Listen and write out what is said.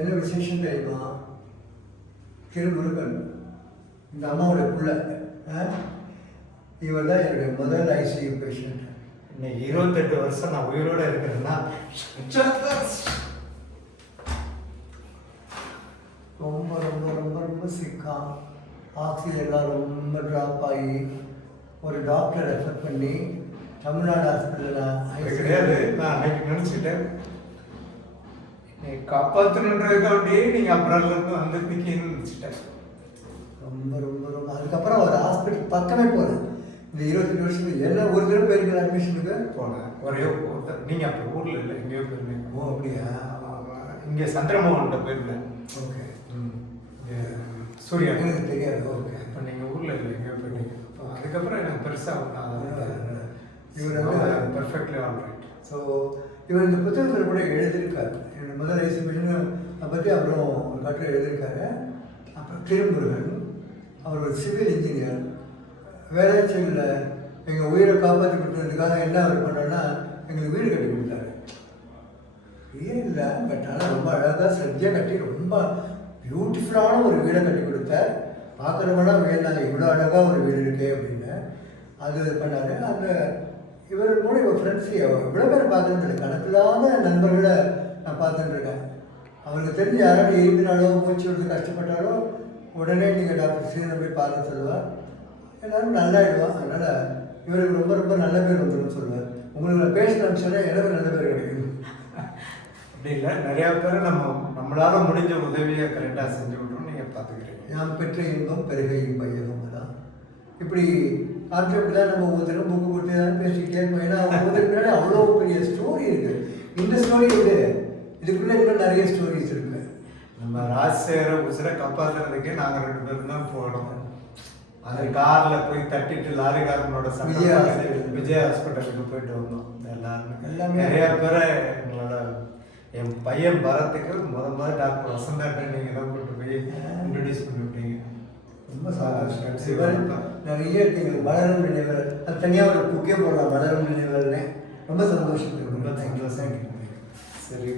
என்ன விசேஷம் தெரியுமா? திருமுருகன் இந்த அம்மாவோட பிள்ளை. இவர் தான் என்னுடைய முதல் ஐசியூ பேஷண்ட். இன்னைக்கு 28 வருஷம் நான் உயிரோடு இருக்கிறேன்னா ரொம்ப ரொம்ப ரொம்ப ரொம்ப சிக்கா, ஆக்சிஜன்லாம் ரொம்ப ட்ராப் ஆகி ஒரு டாக்டர் ரெஃபர் பண்ணி தமிழ்நாடு ஹாஸ்பிட்டலில் கிடையாது. நான் அன்னைக்கு நினச்சிட்டேன் நீ காப்பாற்றணுன்றதுக்காண்டி நீங்கள் அப்புறம்லேருந்து வந்துருக்கீங்கன்னு நினச்சிட்டேன். ரொம்ப ரொம்ப ரொம்ப அதுக்கப்புறம் ஒரு ஹாஸ்பிட்டல் பக்கமே போனேன். இந்த 28 வருஷத்துக்கு என்ன ஒரு தடவை போயிருக்கிற அட்மிஷனுக்கு போனேன். ஒரே ஒருத்தர் நீங்கள் அப்போ ஊரில் இல்லை, எங்கேயோ போயிருந்தீங்க. ஓ அப்படியா? இங்கே சந்திரமோகன்கிட்ட போயிருந்தேன். ஓகே. சூர்யா எனக்கு தெரியாது. ஓகே. இப்போ நீங்கள் ஊரில் இல்லை, எங்கேயோ போயிருந்தீங்க. அதுக்கப்புறம் எனக்கு பெருசாக இவர் வந்து பர்ஃபெக்ட்லி ஆல்ரைட். ஸோ இவர் இந்த புத்தகத்தில் கூட எழுதியிருக்காரு. என்னோட முதல் எக்ஸிபிஷனை பற்றி அப்புறம் ஒரு கட்டுரை எழுதியிருக்காரு. அப்புறம் திருமுருகன் அவர் ஒரு சிவில் இன்ஜினியர். வேளாச்சலில் எங்கள் உயிரை காப்பாற்றி கொடுத்ததுக்காக என்ன அவர் பண்ணோன்னா எங்களுக்கு வீடு கட்டி கொடுத்தாரு. ஏன் இல்லை, பட் ஆனால் ரொம்ப அழகாக சத்தியாக கட்டி ரொம்ப பியூட்டிஃபுல்லான ஒரு வீடை கட்டி கொடுத்தார். பார்க்குறவங்களாம் வேண்டாங்க, இவ்வளோ அழகாக ஒரு வீடு இருக்கே அப்படின்னு அது பண்ணார். அந்த இவர் கூட இவர் ஃப்ரெண்ட்ஸ் எவ்வளோ பேர் பார்த்துட்டு கணக்கில்லாத நண்பர்களை நான் பார்த்துட்டுருக்கேன். அவருக்கு தெரிஞ்ச யாராவது எழுதினாலோ மூச்சு விடுறது கஷ்டப்பட்டாலோ உடனே நீங்கள் டாக்டர் சீனை போய் பார்க்க சொல்லுவார். எல்லோரும் நல்லாயிடுவான். அதனால் இவருக்கு ரொம்ப ரொம்ப நல்ல பேர் வந்துடும் சொல்லுவார். உங்களுக்கு பேசணும்னு சொன்னால் எனக்கு நல்ல பேர் கிடைக்கும். அப்படி இல்லை, நிறையா பேர் நம்மளால் முடிஞ்ச உதவியை கரெக்டாக செஞ்சு விட்றோம். நீங்கள் பார்த்துக்கிறீங்க. நான் பெற்ற இன்பம் பெருகையும் பையகம் தான். இப்படி கான்செப்ட் தான் நம்ம ஒவ்வொருத்தரும் புக்கு கொடுத்து தான் பேசிக்கிட்டே இருப்போம். ஏன்னா ஒவ்வொருத்தருக்கு பின்னாடி அவ்வளோ பெரிய ஸ்டோரி இருக்குது. இந்த ஸ்டோரி இது இதுக்குள்ளே இன்னும் நிறைய ஸ்டோரிஸ் இருக்குது. நம்ம ராஜசேகர உசிரை காப்பாற்றுறதுக்கே நாங்கள் 2 பேரும் தான் போனோம். அது காரில் போய் தட்டிட்டு லாரிக்காரனோட விஜய் ஹாஸ்பிட்டலுக்கு போயிட்டு வந்தோம். எல்லாமே நிறையா பேரை எங்களோட என் பையன் பரத்துக்கு முதல் டாக்டர் வசந்தாட்ட நீங்கள் தான் கூப்பிட்டு போய் இன்ட்ரடியூஸ் பண்ணி விட்டீங்க. ரொம்ப சந்தோஷம். நிறைய இருக்கீங்க. மலரும் நினைவுகள் அது தனியாக ஒரு புக்கே போடலாம். மலரும் நினைவுகள்னே ரொம்ப சந்தோஷம். ரொம்ப சந்தோஷம். சரி.